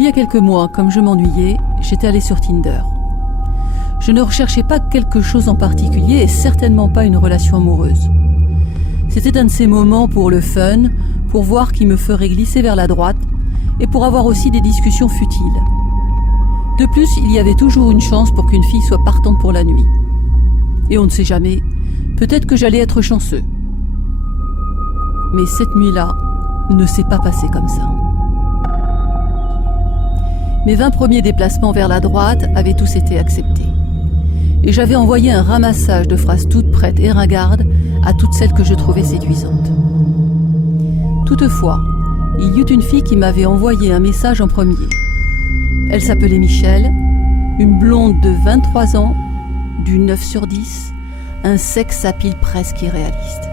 Il y a quelques mois, comme je m'ennuyais, j'étais allée sur Tinder. Je ne recherchais pas quelque chose en particulier et certainement pas une relation amoureuse. C'était un de ces moments pour le fun, pour voir qui me ferait glisser vers la droite et pour avoir aussi des discussions futiles. De plus, il y avait toujours une chance pour qu'une fille soit partante pour la nuit. Et on ne sait jamais, peut-être que j'allais être chanceux. Mais cette nuit-là ne s'est pas passée comme ça. Mes 20 premiers déplacements vers la droite avaient tous été acceptés. Et j'avais envoyé un ramassage de phrases toutes prêtes et ringardes à toutes celles que je trouvais séduisantes. Toutefois, il y eut une fille qui m'avait envoyé un message en premier. Elle s'appelait Michel, une blonde de 23 ans, du 9 sur 10, un sex appeal presque irréaliste.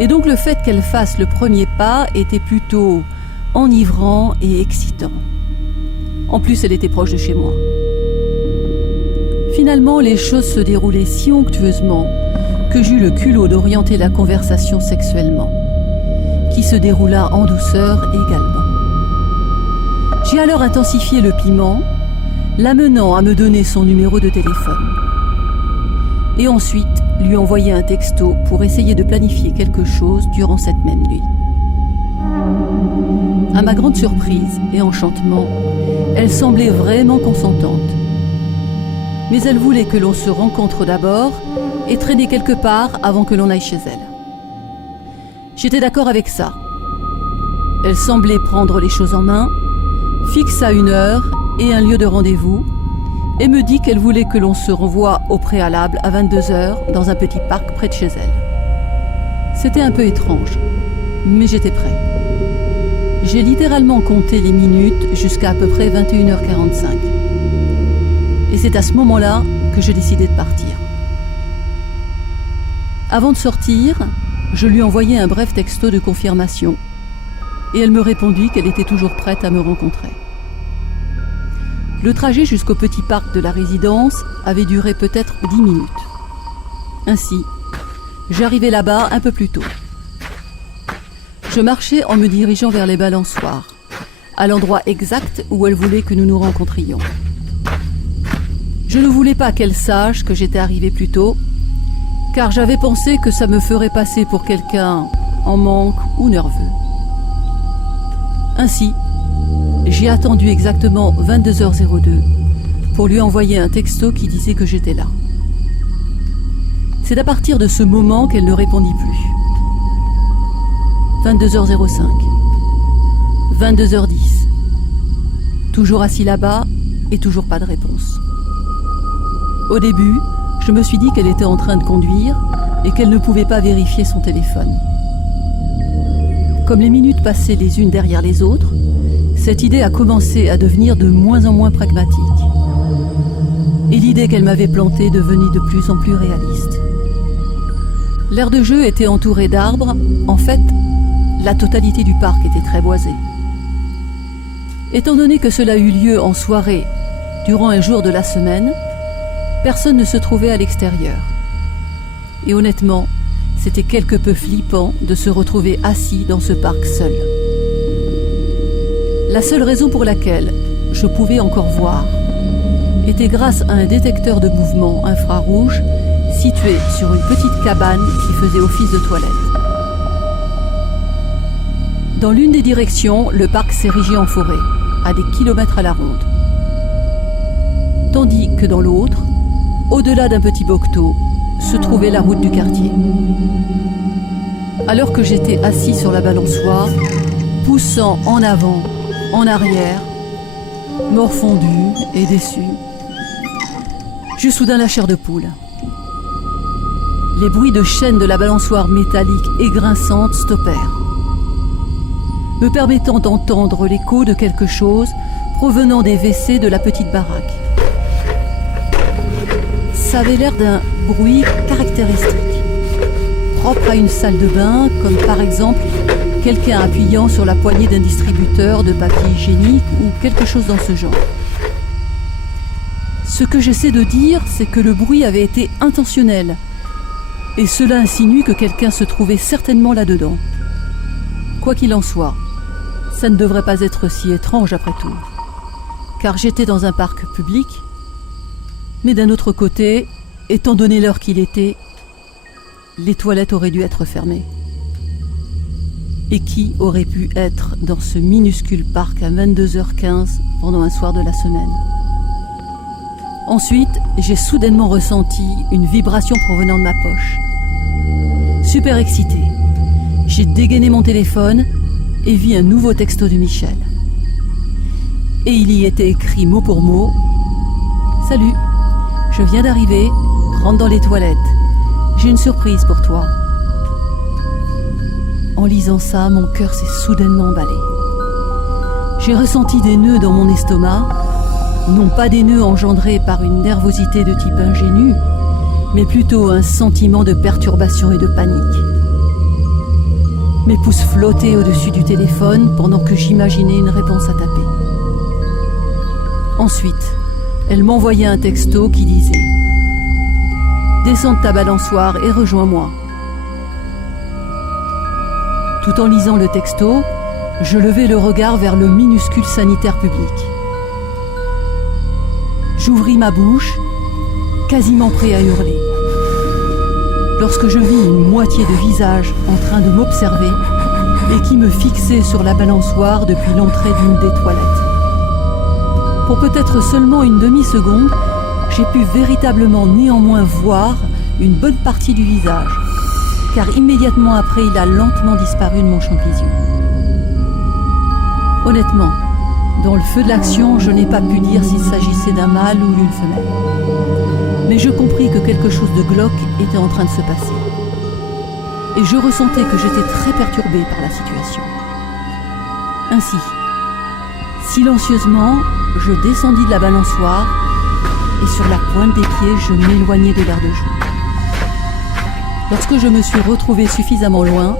Et donc le fait qu'elle fasse le premier pas était plutôt enivrant et excitant. En plus, elle était proche de chez moi. Finalement, les choses se déroulaient si onctueusement que j'eus le culot d'orienter la conversation sexuellement, qui se déroula en douceur également. J'ai alors intensifié le piment, l'amenant à me donner son numéro de téléphone. Et ensuite, lui envoyer un texto pour essayer de planifier quelque chose durant cette même nuit. À ma grande surprise et enchantement, elle semblait vraiment consentante. Mais elle voulait que l'on se rencontre d'abord et traîner quelque part avant que l'on aille chez elle. J'étais d'accord avec ça. Elle semblait prendre les choses en main, fixa une heure et un lieu de rendez-vous et me dit qu'elle voulait que l'on se revoie au préalable à 22h dans un petit parc près de chez elle. C'était un peu étrange, mais j'étais prêt. J'ai littéralement compté les minutes jusqu'à peu près 21h45. Et c'est à ce moment-là que je décidai de partir. Avant de sortir, je lui envoyai un bref texto de confirmation et elle me répondit qu'elle était toujours prête à me rencontrer. Le trajet jusqu'au petit parc de la résidence avait duré peut-être 10 minutes. Ainsi, j'arrivai là-bas un peu plus tôt. Je marchais en me dirigeant vers les balançoires, à l'endroit exact où elle voulait que nous nous rencontrions. Je ne voulais pas qu'elle sache que j'étais arrivé plus tôt, car j'avais pensé que ça me ferait passer pour quelqu'un en manque ou nerveux. Ainsi, j'ai attendu exactement 22h02 pour lui envoyer un texto qui disait que j'étais là. C'est à partir de ce moment qu'elle ne répondit plus. 22h05, 22h10, toujours assis là-bas et toujours pas de réponse. Au début, je me suis dit qu'elle était en train de conduire et qu'elle ne pouvait pas vérifier son téléphone. Comme les minutes passaient les unes derrière les autres, cette idée a commencé à devenir de moins en moins pragmatique. Et l'idée qu'elle m'avait plantée devenait de plus en plus réaliste. L'aire de jeu était entourée d'arbres. En fait, la totalité du parc était très boisée. Étant donné que cela eut lieu en soirée, durant un jour de la semaine, personne ne se trouvait à l'extérieur. Et honnêtement, c'était quelque peu flippant de se retrouver assis dans ce parc seul. La seule raison pour laquelle je pouvais encore voir était grâce à un détecteur de mouvement infrarouge situé sur une petite cabane qui faisait office de toilette. Dans l'une des directions, le parc s'érigeait en forêt, à des kilomètres à la ronde. Tandis que dans l'autre, au-delà d'un petit bocteau, se trouvait la route du quartier. Alors que j'étais assis sur la balançoire, poussant en avant, en arrière, morfondu et déçu, j'eus soudain la chair de poule. Les bruits de chaîne de la balançoire métallique et grinçante stoppèrent, me permettant d'entendre l'écho de quelque chose provenant des WC de la petite baraque. Ça avait l'air d'un bruit caractéristique, propre à une salle de bain, comme par exemple quelqu'un appuyant sur la poignée d'un distributeur de papier hygiénique ou quelque chose dans ce genre. Ce que j'essaie de dire, c'est que le bruit avait été intentionnel, et cela insinue que quelqu'un se trouvait certainement là-dedans. Quoi qu'il en soit, Ça ne devrait pas être si étrange après tout, car j'étais dans un parc public, mais d'un autre côté, étant donné l'heure qu'il était, les toilettes auraient dû être fermées. Et qui aurait pu être dans ce minuscule parc à 22h15 pendant un soir de la semaine? Ensuite, j'ai soudainement ressenti une vibration provenant de ma poche. Super excitée, j'ai dégainé mon téléphone et vis un nouveau texto de Michel. Et il y était écrit mot pour mot: « Salut, je viens d'arriver, rentre dans les toilettes. J'ai une surprise pour toi. » En lisant ça, mon cœur s'est soudainement emballé. J'ai ressenti des nœuds dans mon estomac, non pas des nœuds engendrés par une nervosité de type ingénu, mais plutôt un sentiment de perturbation et de panique. Mes pouces flottaient au-dessus du téléphone pendant que j'imaginais une réponse à taper. Ensuite, elle m'envoyait un texto qui disait « Descends de ta balançoire et rejoins-moi ». Tout en lisant le texto, je levai le regard vers le minuscule sanitaire public. J'ouvris ma bouche, quasiment prêt à hurler, lorsque je vis une moitié de visage en train de m'observer et qui me fixait sur la balançoire depuis l'entrée d'une des toilettes. Pour peut-être seulement une demi-seconde, j'ai pu véritablement néanmoins voir une bonne partie du visage, car immédiatement après, il a lentement disparu de mon champ de vision. Honnêtement, dans le feu de l'action, je n'ai pas pu dire s'il s'agissait d'un mâle ou d'une femelle. Mais je compris que quelque chose de glauque était en train de se passer. Et je ressentais que j'étais très perturbée par la situation. Ainsi, silencieusement, je descendis de la balançoire et sur la pointe des pieds, je m'éloignai de l'air de jeu. Lorsque je me suis retrouvée suffisamment loin,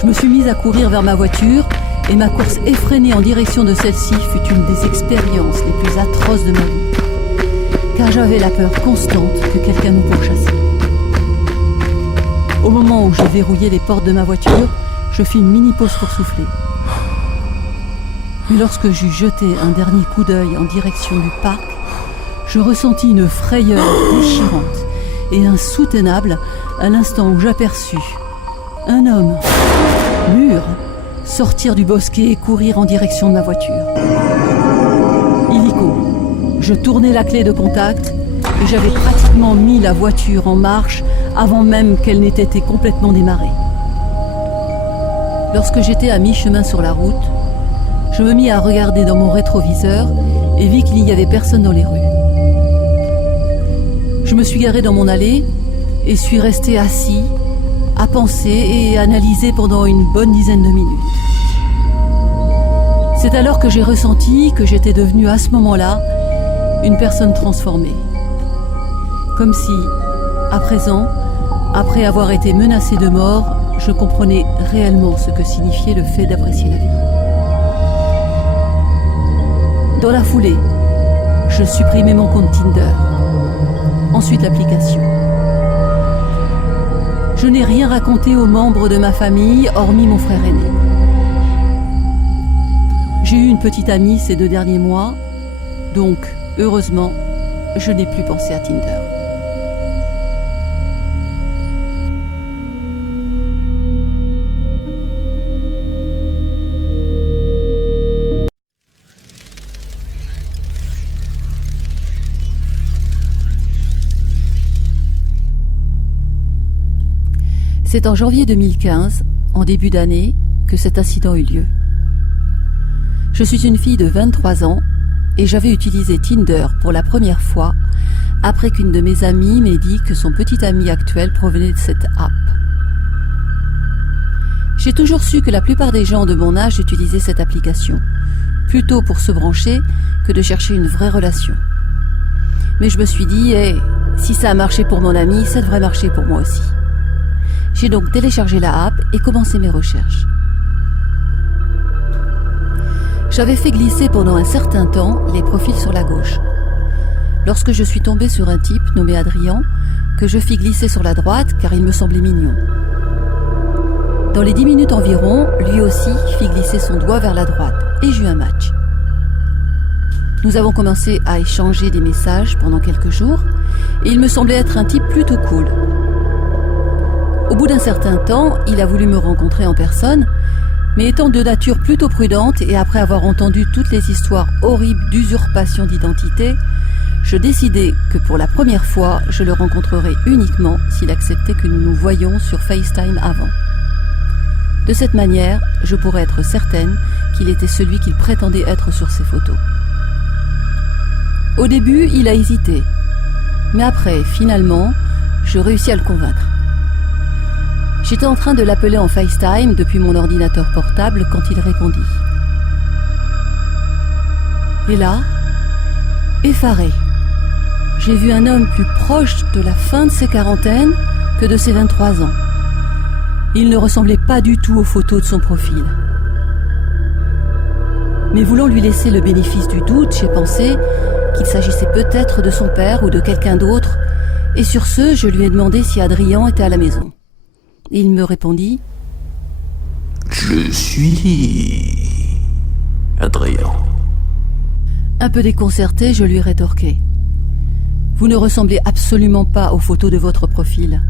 je me suis mise à courir vers ma voiture et ma course effrénée en direction de celle-ci fut une des expériences les plus atroces de ma vie, car j'avais la peur constante que quelqu'un nous pourchassait. Au moment où je verrouillais les portes de ma voiture, je fis une mini-pause pour souffler. Mais lorsque j'eus jeté un dernier coup d'œil en direction du parc, je ressentis une frayeur déchirante et insoutenable à l'instant où j'aperçus un homme, mûr, sortir du bosquet et courir en direction de ma voiture. Illico, je tournai la clé de contact et j'avais pratiquement mis la voiture en marche avant même qu'elle n'ait été complètement démarrée. Lorsque j'étais à mi-chemin sur la route, je me mis à regarder dans mon rétroviseur et vis qu'il n'y avait personne dans les rues. Je me suis garé dans mon allée et suis resté assis, à penser et analyser pendant une bonne dizaine de minutes. C'est alors que j'ai ressenti que j'étais devenue à ce moment-là une personne transformée. Comme si, à présent, après avoir été menacée de mort, je comprenais réellement ce que signifiait le fait d'apprécier la vie. Dans la foulée, je supprimai mon compte Tinder, ensuite l'application. Je n'ai rien raconté aux membres de ma famille, hormis mon frère aîné. J'ai eu une petite amie ces 2 derniers mois, donc, heureusement, je n'ai plus pensé à Tinder. C'est en janvier 2015, en début d'année, que cet incident eut lieu. Je suis une fille de 23 ans et j'avais utilisé Tinder pour la première fois après qu'une de mes amies m'ait dit que son petit ami actuel provenait de cette app. J'ai toujours su que la plupart des gens de mon âge utilisaient cette application, plutôt pour se brancher que de chercher une vraie relation. Mais je me suis dit, si ça a marché pour mon ami, ça devrait marcher pour moi aussi. J'ai donc téléchargé la app et commencé mes recherches. J'avais fait glisser pendant un certain temps les profils sur la gauche. Lorsque je suis tombée sur un type nommé Adrien, que je fis glisser sur la droite car il me semblait mignon. Dans les 10 minutes environ, lui aussi fit glisser son doigt vers la droite et j'eus un match. Nous avons commencé à échanger des messages pendant quelques jours et il me semblait être un type plutôt cool. Au bout d'un certain temps, il a voulu me rencontrer en personne, mais étant de nature plutôt prudente et après avoir entendu toutes les histoires horribles d'usurpation d'identité, je décidai que pour la première fois, je le rencontrerais uniquement s'il acceptait que nous nous voyions sur FaceTime avant. De cette manière, je pourrais être certaine qu'il était celui qu'il prétendait être sur ses photos. Au début, il a hésité, mais après, finalement, je réussis à le convaincre. J'étais en train de l'appeler en FaceTime depuis mon ordinateur portable quand il répondit. Et là, effaré, j'ai vu un homme plus proche de la fin de ses quarantaines que de ses 23 ans. Il ne ressemblait pas du tout aux photos de son profil. Mais voulant lui laisser le bénéfice du doute, j'ai pensé qu'il s'agissait peut-être de son père ou de quelqu'un d'autre, et sur ce, je lui ai demandé si Adrien était à la maison. Il me répondit « Je suis Adrien. » Un peu déconcerté, je lui rétorquai « Vous ne ressemblez absolument pas aux photos de votre profil.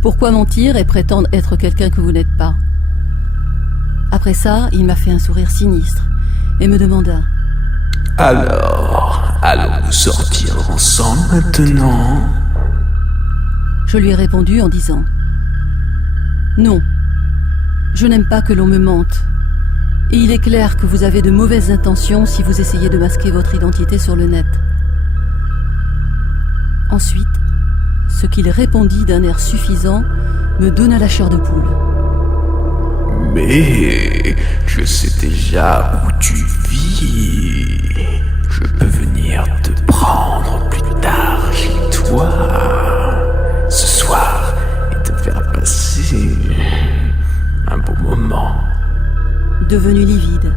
Pourquoi mentir et prétendre être quelqu'un que vous n'êtes pas ?» Après ça, il m'a fait un sourire sinistre et me demanda « Alors, allons-nous sortir ensemble maintenant ?» Je lui ai répondu en disant « Non, je n'aime pas que l'on me mente. Et il est clair que vous avez de mauvaises intentions si vous essayez de masquer votre identité sur le net. » Ensuite, ce qu'il répondit d'un air suffisant me donna la chair de poule. « Mais je sais déjà où tu vis. Je peux venir te prendre plus tard chez toi, ce soir, et te faire passer un beau moment. » Devenue livide,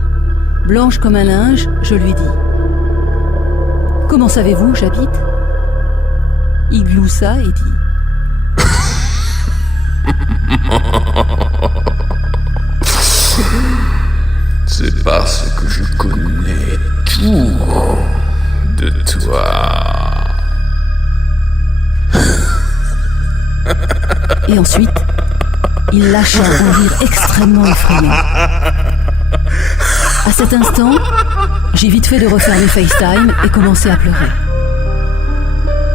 blanche comme un linge, je lui dis « Comment savez-vous où j'habite ?» Il gloussa et dit « C'est parce que je connais tout de toi. » Et ensuite, il lâcha un rire extrêmement effrayant. À cet instant, j'ai vite fait de refaire le FaceTime et commencé à pleurer.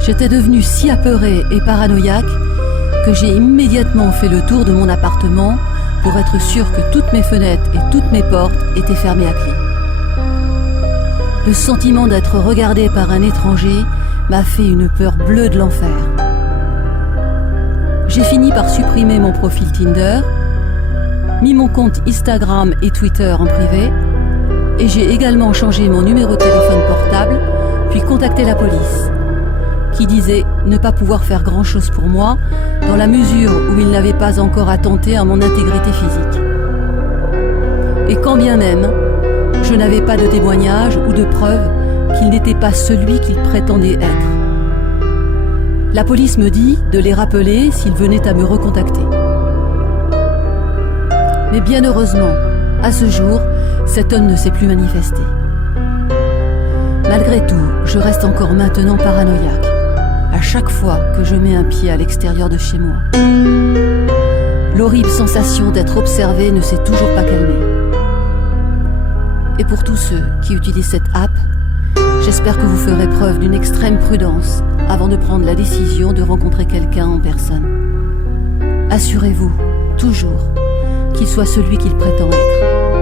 J'étais devenue si apeurée et paranoïaque que j'ai immédiatement fait le tour de mon appartement pour être sûre que toutes mes fenêtres et toutes mes portes étaient fermées à clé. Le sentiment d'être regardée par un étranger m'a fait une peur bleue de l'enfer. J'ai fini par supprimer mon profil Tinder, mis mon compte Instagram et Twitter en privé, et j'ai également changé mon numéro de téléphone portable, puis contacté la police, qui disait ne pas pouvoir faire grand-chose pour moi, dans la mesure où il n'avait pas encore attenté à mon intégrité physique. Et quand bien même, je n'avais pas de témoignage ou de preuve qu'il n'était pas celui qu'il prétendait être. La police me dit de les rappeler s'ils venaient à me recontacter. Mais bien heureusement, à ce jour, cet homme ne s'est plus manifesté. Malgré tout, je reste encore maintenant paranoïaque, à chaque fois que je mets un pied à l'extérieur de chez moi. L'horrible sensation d'être observé ne s'est toujours pas calmée. Et pour tous ceux qui utilisent cette app, j'espère que vous ferez preuve d'une extrême prudence avant de prendre la décision de rencontrer quelqu'un en personne. Assurez-vous, toujours, qu'il soit celui qu'il prétend être.